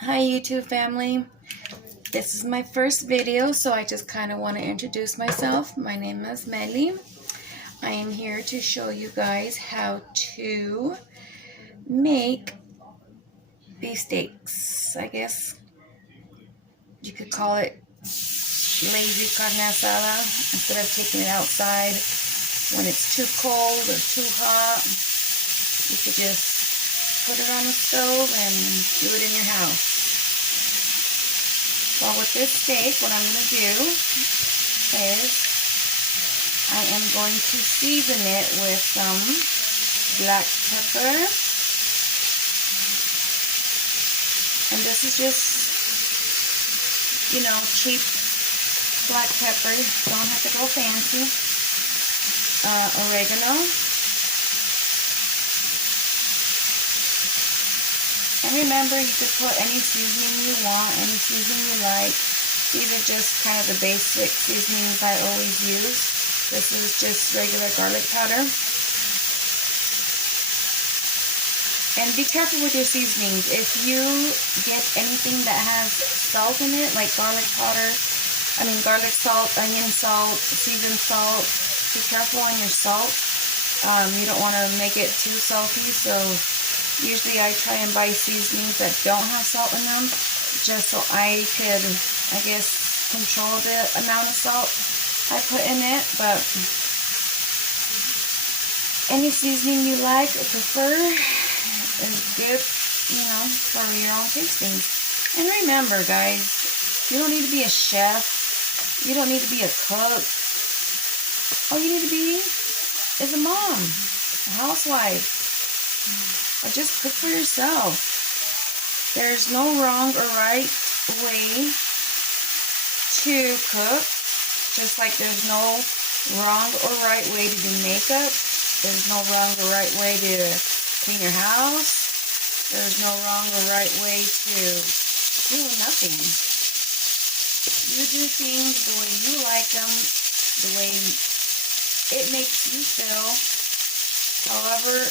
Hi YouTube family. This is my first video, so I just kind of want to introduce myself. My name is Meli. I am here to show you guys how to make beefsteaks. I guess you could call it lazy carne asada instead of taking it outside when it's too cold or too hot. You could just put it on the stove and do it in your house. Well, with this steak, what I'm going to do is I am going to season it with some black pepper. And this is just, cheap black pepper. Don't have to go fancy. Oregano. And remember, you could put any seasoning you want, any seasoning you like. These are just kind of the basic seasonings I always use. This is just regular garlic powder. And be careful with your seasonings. If you get anything that has salt in it, like garlic salt, onion salt, seasoned salt, be careful on your salt. You don't want to make it too salty, so usually I try and buy seasonings that don't have salt in them, just so I could, control the amount of salt I put in it. But any seasoning you like or prefer is good, for your own tasting. And remember, guys, you don't need to be a chef. You don't need to be a cook. All you need to be is a mom, a housewife. Or just cook for yourself. There's no wrong or right way to cook. Just like there's no wrong or right way to do makeup. There's no wrong or right way to clean your house. There's no wrong or right way to do nothing. You do things the way you like them, the way it makes you feel. However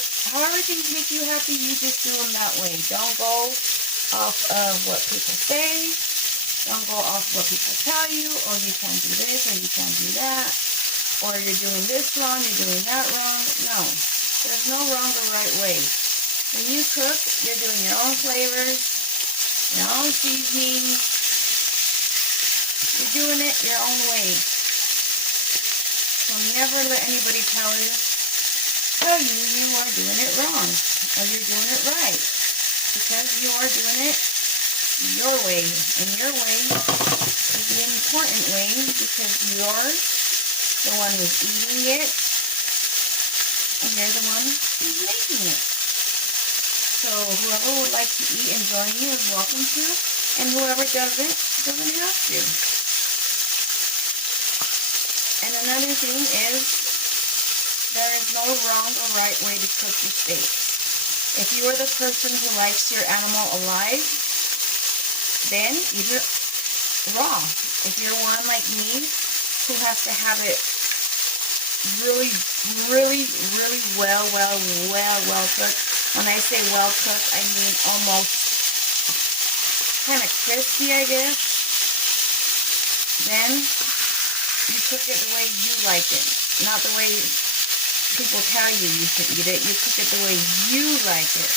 things make you happy, you just do them that way. Don't go off of what people say. Don't go off what people tell you, or you can't do this, or you can't do that, or you're doing this wrong, you're doing that wrong. No, there's no wrong or right way. When you cook, you're doing your own flavors, your own seasonings. You're doing it your own way. So never let anybody tell you you are doing it wrong, or you're doing it right, because you are doing it your way, and your way is the important way, because you're the one who's eating it, and you're the one who's making it. So whoever would like to eat and join you is welcome to, and whoever doesn't have to. And another thing is, there is no wrong or right way to cook your steak. If you are the person who likes your animal alive, then eat it raw. If you're one like me who has to have it really, really, really well cooked. When I say well cooked, I mean almost kind of crispy, I guess. Then you cook it the way you like it, not the way people tell you you should eat it. You cook it the way you like it,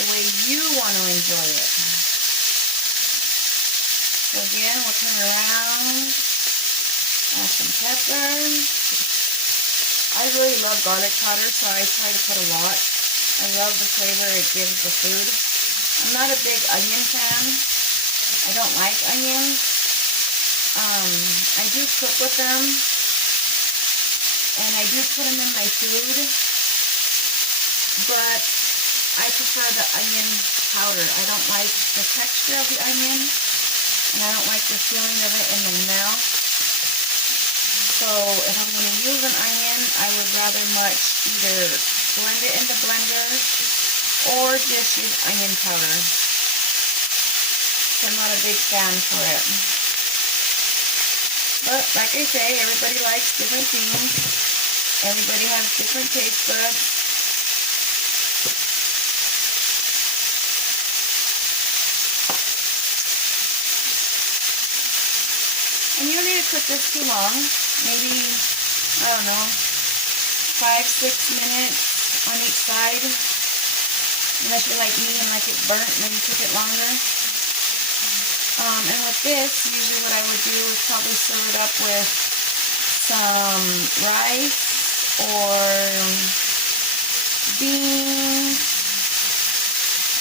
the way you want to enjoy it. So again, we'll turn around, add some pepper. I really love garlic powder, so I try to put a lot. I love the flavor it gives the food. I'm not a big onion fan. I don't like onions. I do cook with them. And I do put them in my food, but I prefer the onion powder. I don't like the texture of the onion, and I don't like the feeling of it in my mouth. So if I'm going to use an onion, I would rather much either blend it in the blender or just use onion powder. So I'm not a big fan for it. But like I say, everybody likes different things. Everybody has different taste buds. cook this too long. Maybe, I don't know, 5-6 minutes on each side. Unless you're like me and like it burnt, maybe cook it longer. And with this, usually what I would do is probably serve it up with some rice or beans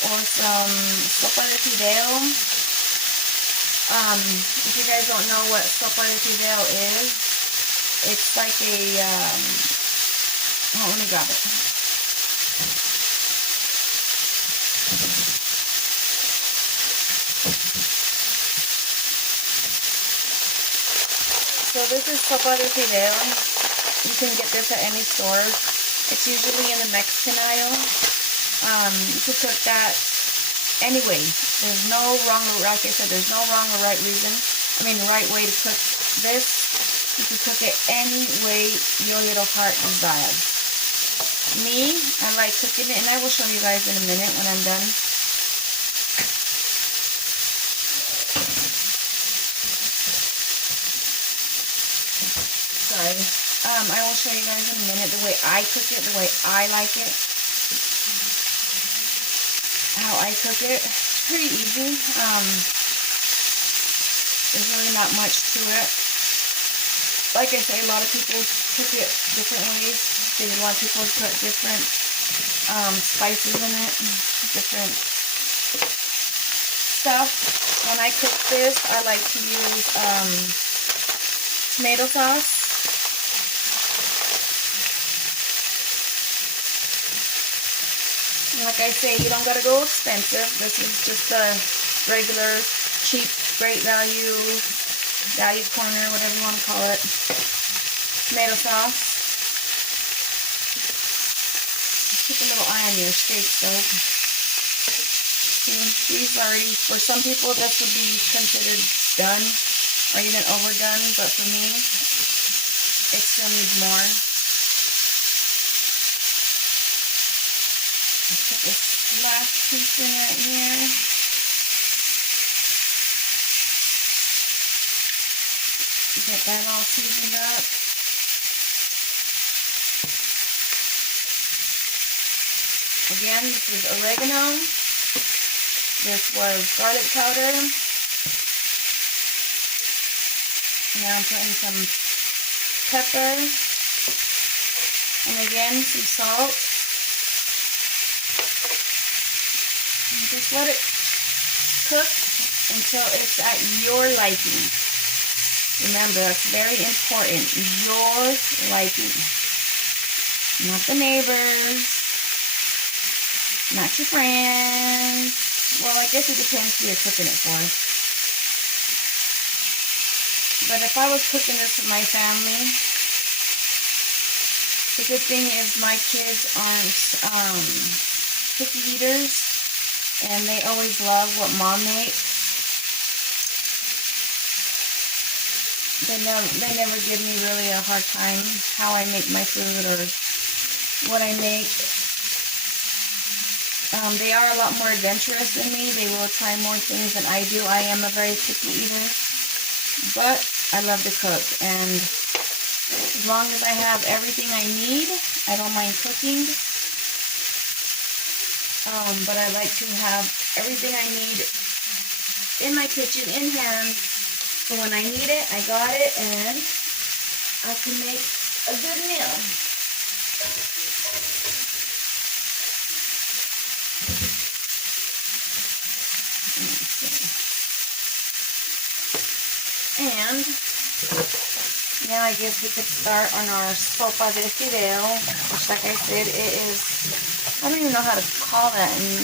or some sopa de fideo. If you guys don't know what sopa de fideo is, it's like a, oh, let me grab it. So this is sopa de fideo. You can get this at any store. It's usually in the Mexican aisle. You can cook that anyway. There's no wrong or, like I said, there's no wrong or right reason. Right way to cook this. You can cook it any way your little heart desires. Me, I like cooking it, and I will show you guys in a minute when I'm done. Sorry. I will show you guys in a minute the way I cook it, the way I like it. How I cook it. It's pretty easy. There's really not much to it. Like I say, a lot of people cook it different ways. A lot of people put different spices in it, different stuff. When I cook this, I like to use tomato sauce. And like I say, you don't gotta go expensive. This is just a regular, cheap, great value corner, whatever you want to call it. Tomato sauce. Keep a little eye on your steaks though. See, these already, for some people this would be considered done or even overdone, but for me, it still needs more. I'll put this last piece in right here. Get that all seasoned up. Again, this is oregano. This was garlic powder. Now I'm putting some pepper. And again, some salt. And just let it cook until it's at your liking. Remember, that's very important. Your liking. Not the neighbors. Not your friends. Well, I guess it depends who you're cooking it for. But if I was cooking this for my family, the good thing is my kids aren't picky eaters. And they always love what Mom makes. They never give me really a hard time how I make my food or what I make. They are a lot more adventurous than me. They will try more things than I do. I am a very picky eater, but I love to cook. And as long as I have everything I need, I don't mind cooking. But I like to have everything I need in my kitchen, in hand. So when I need it, I got it, and I can make a good meal. And now I guess we could start on our sopa de fideo, which, like I said, it is, I don't even know how to call that in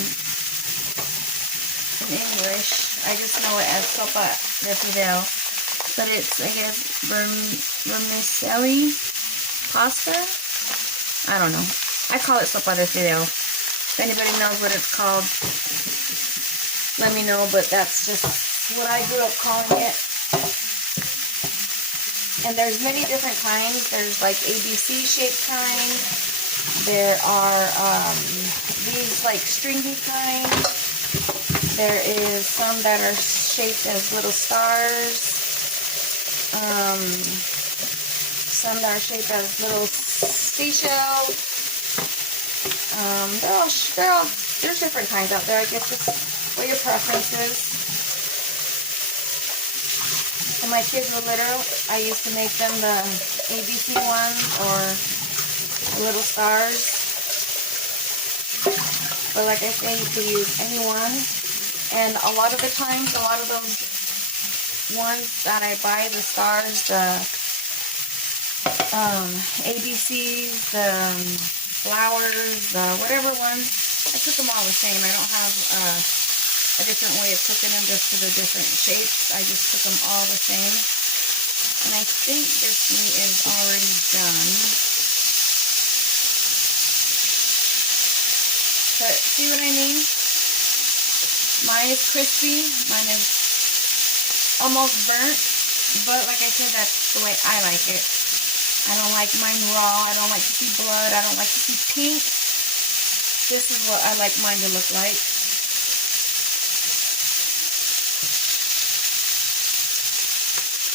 English. I just know it as sopa de fideo, but it's, I guess, vermicelli pasta. I don't know. I call it sopa de fideo. If anybody knows what it's called, let me know. But that's just what I grew up calling it. And there's many different kinds. There's like ABC shaped kind. There are these like stringy kinds. There is some that are shaped as little stars. some that are shaped as little seashells. There's different kinds out there. I guess it's what your preference is. When my kids were little, I used to make them the ABC ones or the little stars. But like I say, you could use any one. And a lot of the times, a lot of those ones that I buy, the stars, the ABCs, the flowers, the whatever ones, I cook them all the same. I don't have a different way of cooking them just for the different shapes. I just cook them all the same. And I think this meat is already done. But see what I mean? Mine is crispy. Mine is almost burnt. But like I said, that's the way I like it. I don't like mine raw. I don't like to see blood. I don't like to see pink. This is what I like mine to look like.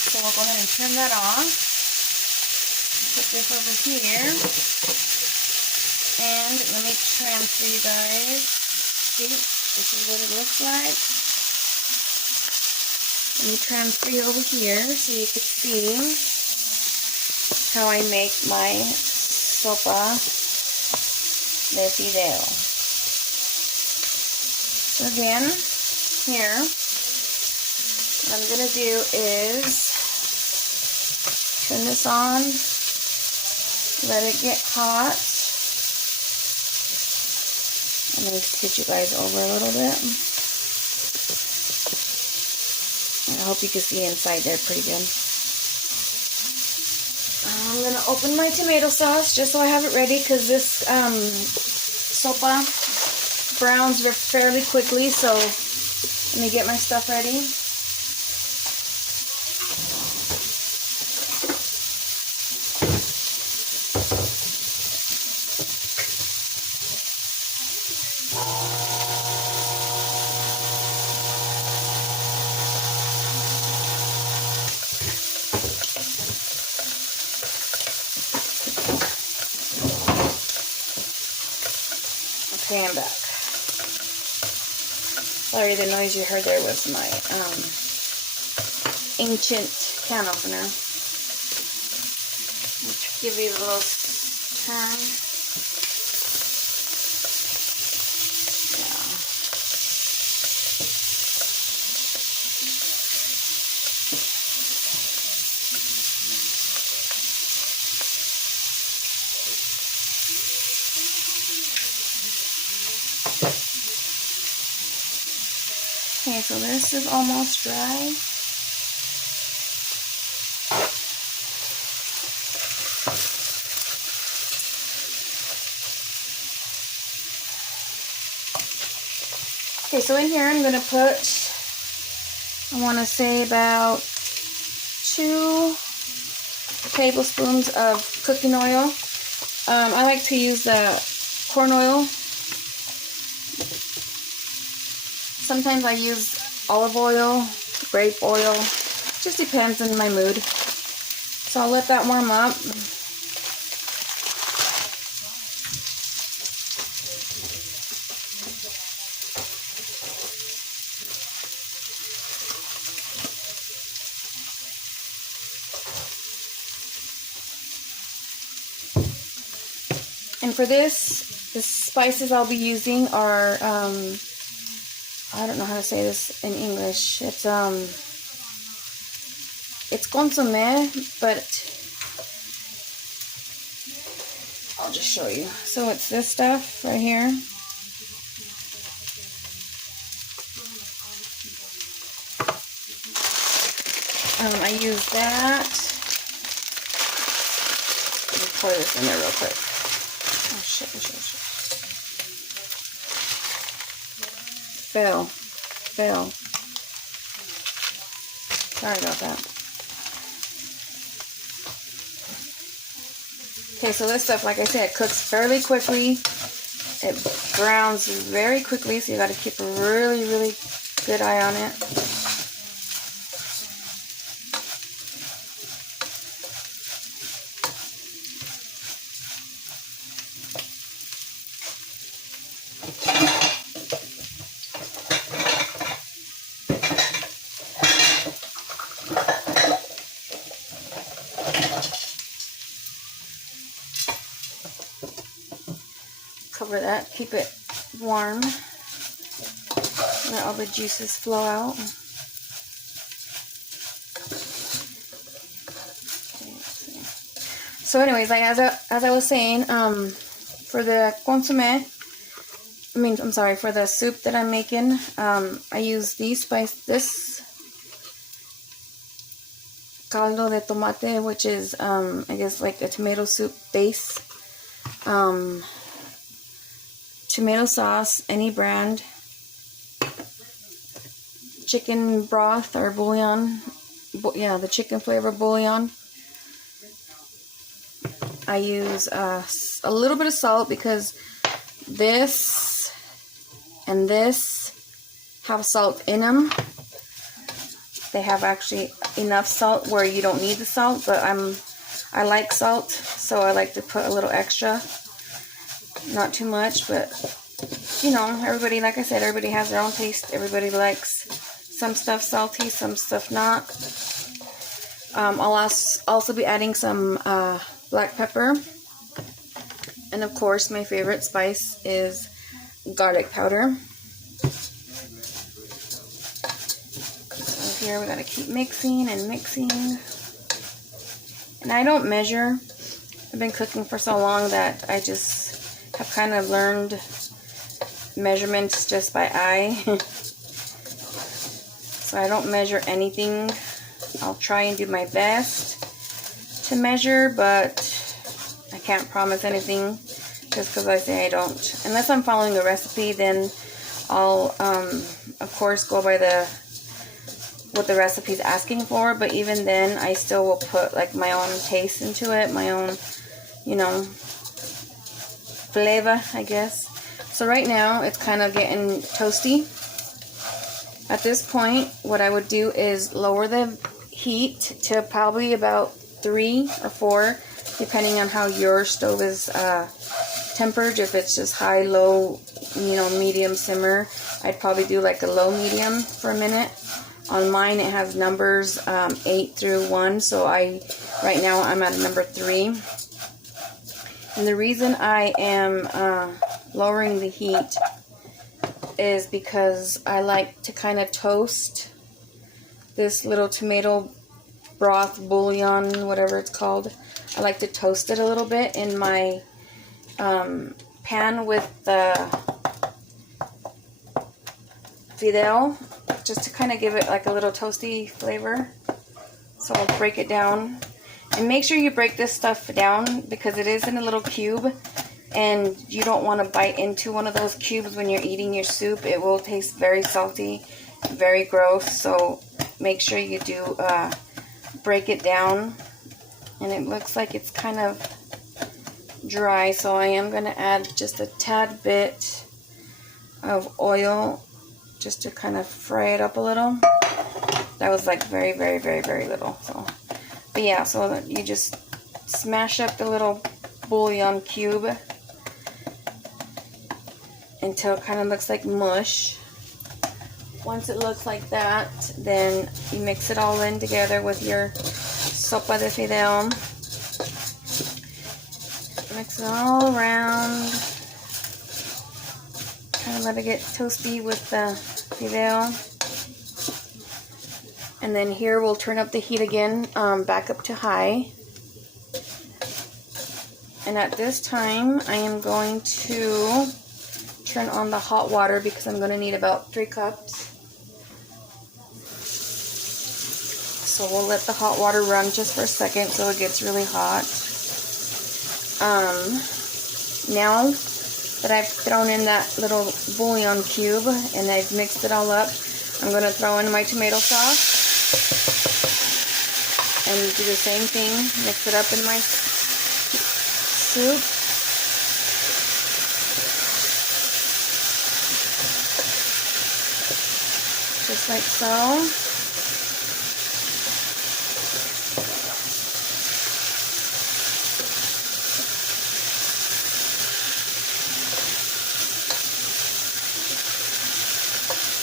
So we'll go ahead and turn that off. Put this over here. And let me transfer you guys. See, this is what it looks like. Let me transfer you over here so you can see how I make my sopa de fideo. So again, here, what I'm going to do is turn this on, let it get hot. Let me scoot you guys over a little bit. I hope you can see inside there pretty good. I'm going to open my tomato sauce just so I have it ready, because this sopa browns fairly quickly. So let me get my stuff ready. Okay, I'm back. Sorry, the noise you heard there was my ancient can opener. Let's give you a little turn. Yeah. Okay, so this is almost dry. Okay, so in here I'm going to put, I want to say about 2 tablespoons of cooking oil. I like to use the corn oil. Sometimes I use olive oil, grape oil, just depends on my mood. So I'll let that warm up. And for this, the spices I'll be using are, I don't know how to say this in English. It's consommé, but I'll just show you. So it's this stuff right here. I use that. Let me pour this in there real quick. Oh shit, shit, shit. Fell. Sorry about that. Okay, so this stuff, like I said, it cooks fairly quickly. It browns very quickly, so you got to keep a really, really good eye on it. cover that. Keep it warm. Let all the juices flow out. So anyways, like as I was saying, for the consommé, for the soup that I'm making, I use this caldo de tomate, which is, I guess, like a tomato soup base. Tomato sauce, any brand. Chicken broth or bouillon. Yeah, the chicken flavor bouillon. I use a little bit of salt because this and this have salt in them. They have actually enough salt where you don't need the salt, but I like salt, so I like to put a little extra. Not too much, but you know, everybody, like I said, everybody has their own taste. Everybody likes some stuff salty, some stuff not. I'll also be adding some black pepper, and of course my favorite spice is garlic powder. So here we gotta keep mixing and mixing, and I don't measure. I've been cooking for so long that I just have kind of learned measurements just by eye. So I don't measure anything. I'll try and do my best to measure, but I can't promise anything just because I say I don't. Unless I'm following a recipe, then I'll of course go by what the recipe's asking for, but even then I still will put like my own taste into it, my own, you know, flavor, I guess. So right now it's kind of getting toasty. At this point, what I would do is lower the heat to probably about 3 or 4, depending on how your stove is tempered. If it's just high, low, you know, medium simmer, I'd probably do like a low medium for a minute. On mine it has numbers 8 through 1, so right now I'm at number 3. And the reason I am lowering the heat is because I like to kind of toast this little tomato broth, bouillon, whatever it's called. I like to toast it a little bit in my pan with the fideo, just to kind of give it like a little toasty flavor. So I'll break it down. And make sure you break this stuff down because it is in a little cube. And you don't want to bite into one of those cubes when you're eating your soup. It will taste very salty, very gross. So make sure you do break it down. And it looks like it's kind of dry, so I am going to add just a tad bit of oil just to kind of fry it up a little. That was like very, very, very, very little. So, but yeah, so you just smash up the little bouillon cube until it kind of looks like mush. Once it looks like that, then you mix it all in together with your sopa de fideo. Mix it all around. Kind of let it get toasty with the fideo. And then here we'll turn up the heat again, back up to high. And at this time, I am going to turn on the hot water because I'm going to need about 3 cups. So we'll let the hot water run just for a second so it gets really hot. Now that I've thrown in that little bouillon cube and I've mixed it all up, I'm going to throw in my tomato sauce and do the same thing. Mix it up in my soup. Just like so.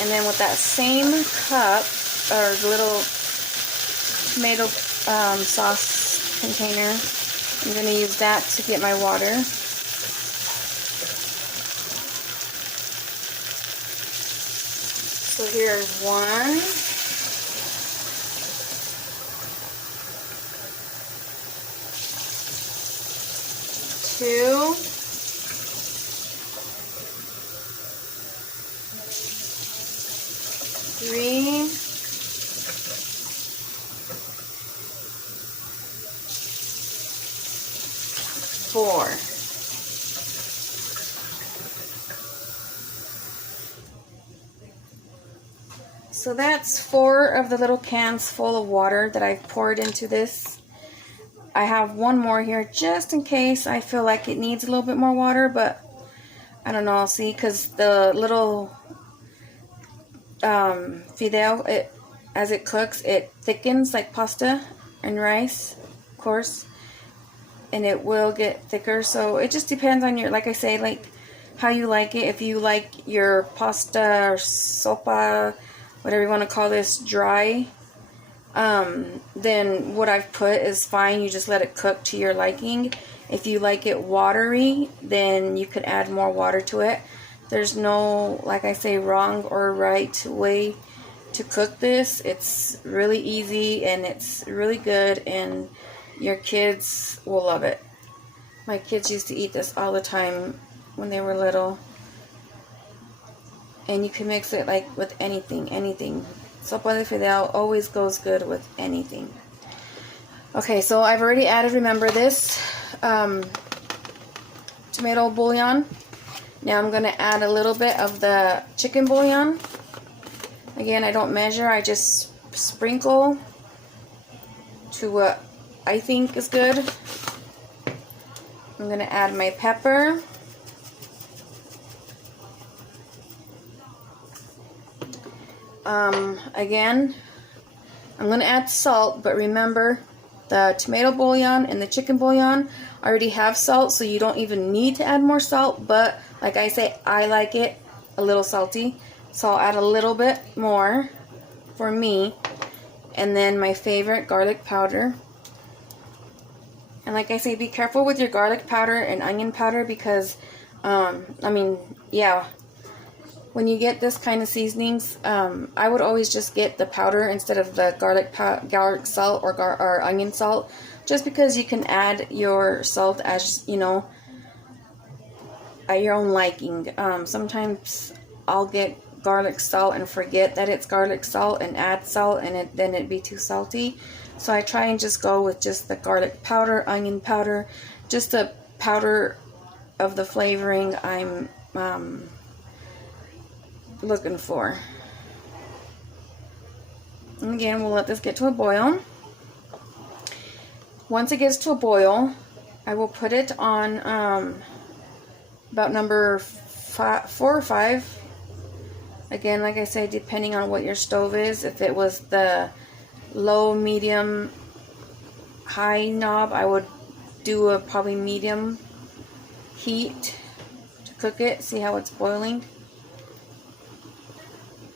And then with that same cup, or little tomato sauce container, I'm going to use that to get my water. So here's 1, 2, 3, 4. So that's 4 of the little cans full of water that I've poured into this. I have one more here just in case I feel like it needs a little bit more water, but I don't know, I'll see, because the little fideo, as it cooks, it thickens like pasta and rice, of course, and it will get thicker. So it just depends on your, like I say, like how you like it. If you like your pasta or sopa, whatever you want to call this, dry, then what I've put is fine. You just let it cook to your liking. If you like it watery, then you could add more water to it. There's no, like I say, wrong or right way to cook this. It's really easy and it's really good, and your kids will love it. My kids used to eat this all the time when they were little. And you can mix it like with anything. Sopa de fideo always goes good with anything. Okay, so I've already added, remember, this tomato bouillon. Now I'm going to add a little bit of the chicken bouillon. Again, I don't measure, I just sprinkle to what I think is good. I'm going to add my pepper. Again, I'm going to add salt, but remember, the tomato bouillon and the chicken bouillon already have salt, so you don't even need to add more salt. But like I say, I like it a little salty, so I'll add a little bit more for me. And then my favorite, garlic powder. And like I say, be careful with your garlic powder and onion powder, because when you get this kind of seasonings, I would always just get the powder instead of the garlic salt or onion salt, just because you can add your salt as, you know, at your own liking. Sometimes I'll get garlic salt and forget that it's garlic salt and add salt, and then it'd be too salty. So I try and just go with just the garlic powder, onion powder, just the powder of the flavoring I'm looking for. And again, we'll let this get to a boil. Once it gets to a boil, I will put it on about number 4 or 5. Again, like I say, depending on what your stove is. If it was the low, medium, high knob, I would do a probably medium heat to cook it. See how it's boiling?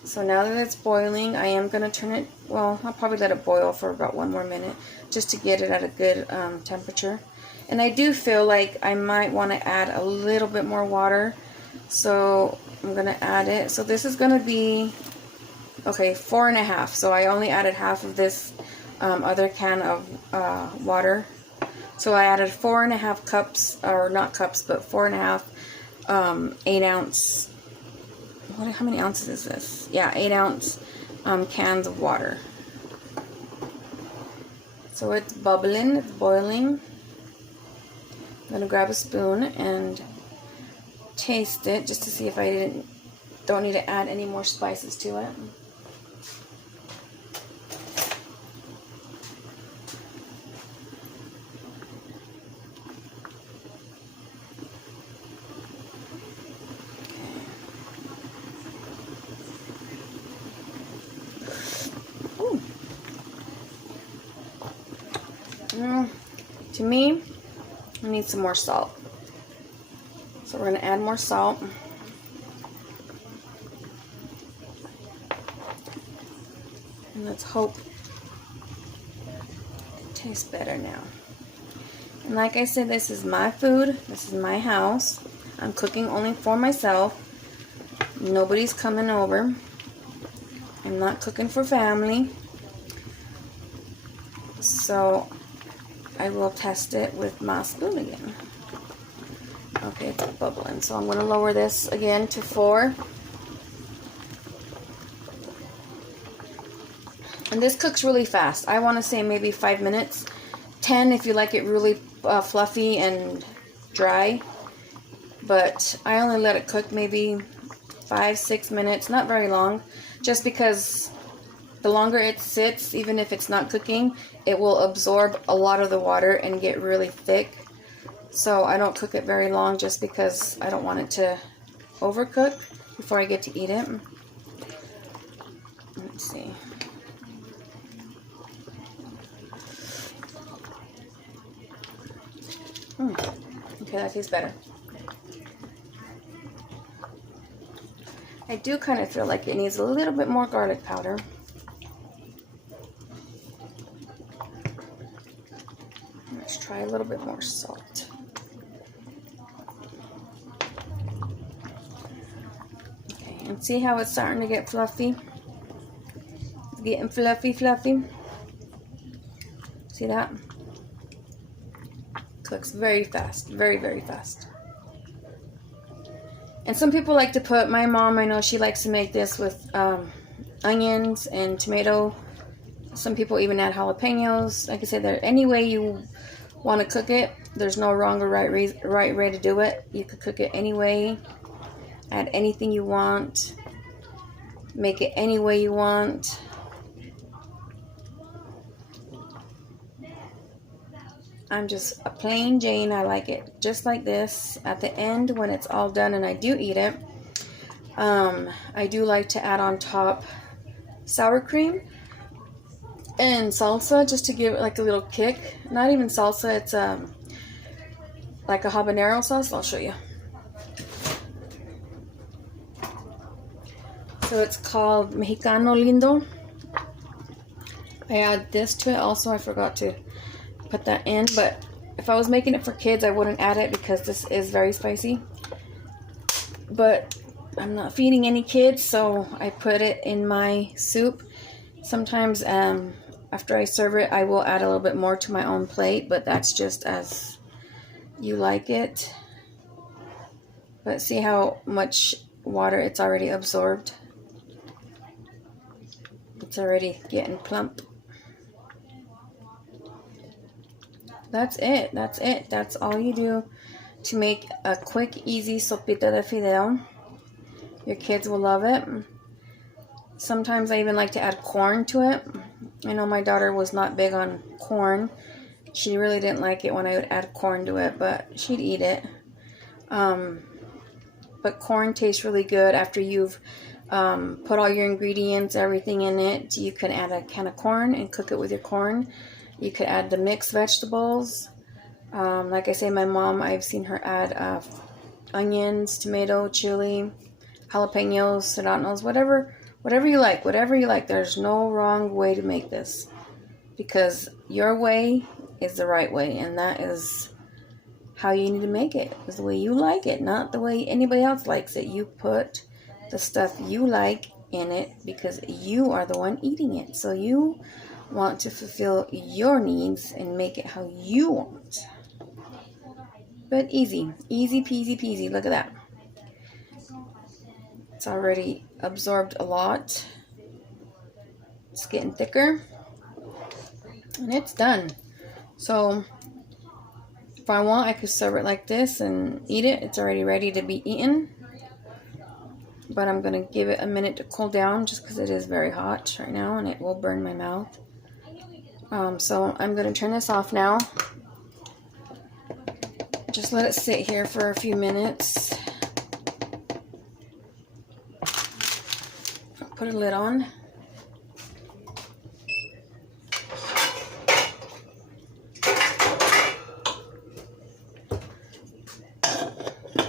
So now that it's boiling, I am going to turn it, well, I'll probably let it boil for about 1 more minute just to get it at a good temperature. And I do feel like I might want to add a little bit more water, so I'm going to add it. So this is going to be, okay, 4.5. So I only added half of this other can of water. So I added 4.5 cups, or not cups, but 4.5 8-ounce. How many ounces is this? Yeah, 8-ounce cans of water. So it's bubbling, it's boiling. I'm gonna grab a spoon and taste it just to see if I don't need to add any more spices to it. To me, I need some more salt. So we're going to add more salt. And let's hope it tastes better now. And like I said, this is my food. This is my house. I'm cooking only for myself. Nobody's coming over. I'm not cooking for family. So I will test it with my spoon again. Okay, it's bubbling. So I'm going to lower this again to 4. And this cooks really fast. I want to say maybe 5 minutes. 10 if you like it really fluffy and dry. But I only let it cook maybe 5-6 minutes. Not very long. Just because the longer it sits, even if it's not cooking, it will absorb a lot of the water and get really thick. So I don't cook it very long just because I don't want it to overcook before I get to eat it. Let's see. Okay, that tastes better. I do kind of feel like it needs a little bit more garlic powder. Let's try a little bit more salt. Okay, and see how it's starting to get fluffy? It's getting fluffy. See that? Cooks very fast, very fast. And some people like to put, my mom, I know she likes to make this with onions and tomato. Some people even add jalapenos. Like I said, there any way you want to cook it. There's no wrong or right way to do it. You could cook it any way. Add anything you want. Make it any way you want. I'm just a plain Jane. I like it just like this. At the end, when it's all done and I do eat it, I do like to add on top sour cream and salsa just to give it like a little kick. Not even salsa, it's like a habanero sauce. I'll show you. So it's called Mexicano Lindo. I add this to it also. I forgot to put that in, but if I was making it for kids, I wouldn't add it because this is very spicy. But I'm not feeding any kids, so I put it in my soup. Sometimes after I serve it, I will add a little bit more to my own plate, but that's just as you like it. But see how much water it's already absorbed? It's already getting plump. That's it. That's all you do to make a quick, easy sopita de fideo. Your kids will love it. Sometimes I even like to add corn to it. I know my daughter was not big on corn. She really didn't like it when I would add corn to it, but she'd eat it. But corn tastes really good after you've put all your ingredients, everything in it. You can add a can of corn and cook it with your corn. You could add the mixed vegetables. Like I say, my mom, I've seen her add onions, tomato, chili, jalapenos, serranos, whatever you like. There's no wrong way to make this, because your way is the right way, and that is how you need to make it. It's the way you like it, not the way anybody else likes it. You put the stuff you like in it because you are the one eating it. So you want to fulfill your needs and make it how you want. But easy peasy. Look at that. It's already absorbed a lot. It's getting thicker, and it's done. So if I want, I could serve it like this and eat it. It's already ready to be eaten, but I'm gonna give it a minute to cool down just because it is very hot right now and it will burn my mouth. So I'm going to turn this off now. Just let it sit here for a few minutes. Put a lid on.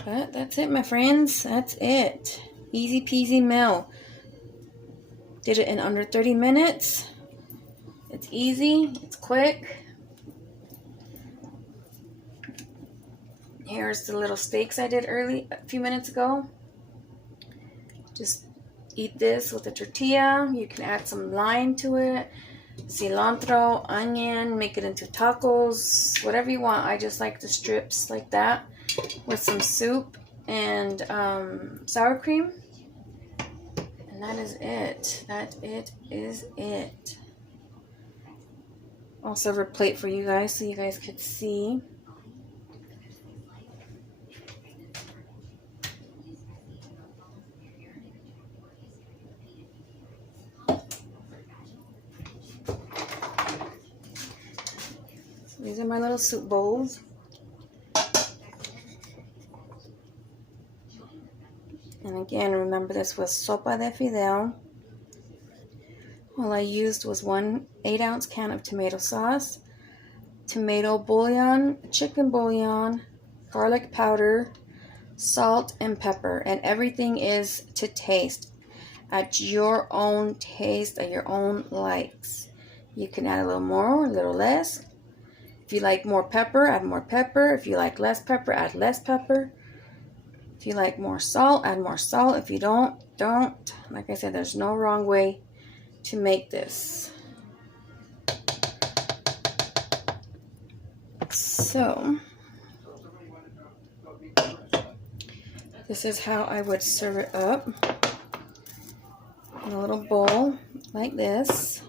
But that's it, my friends. That's it. Easy peasy meal. Did it in under 30 minutes. It's easy, it's quick. Here's the little steaks I did a few minutes ago. Just eat this with a tortilla. You can add some lime to it, cilantro, onion, make it into tacos, whatever you want. I just like the strips like that with some soup and sour cream. And that is it. That it is it. I'll serve a plate for you guys so you guys could see. So these are my little soup bowls. And again, remember this was sopa de fideo. All I used was 1 8-ounce can of tomato sauce, tomato bouillon, chicken bouillon, garlic powder, salt, and pepper. And everything is to taste at your own taste, at your own likes. You can add a little more, a little less. If you like more pepper, add more pepper. If you like less pepper, add less pepper. If you like more salt, add more salt. If you don't. Like I said, there's no wrong way to make this. So, this is how I would serve it up. In a little bowl like this.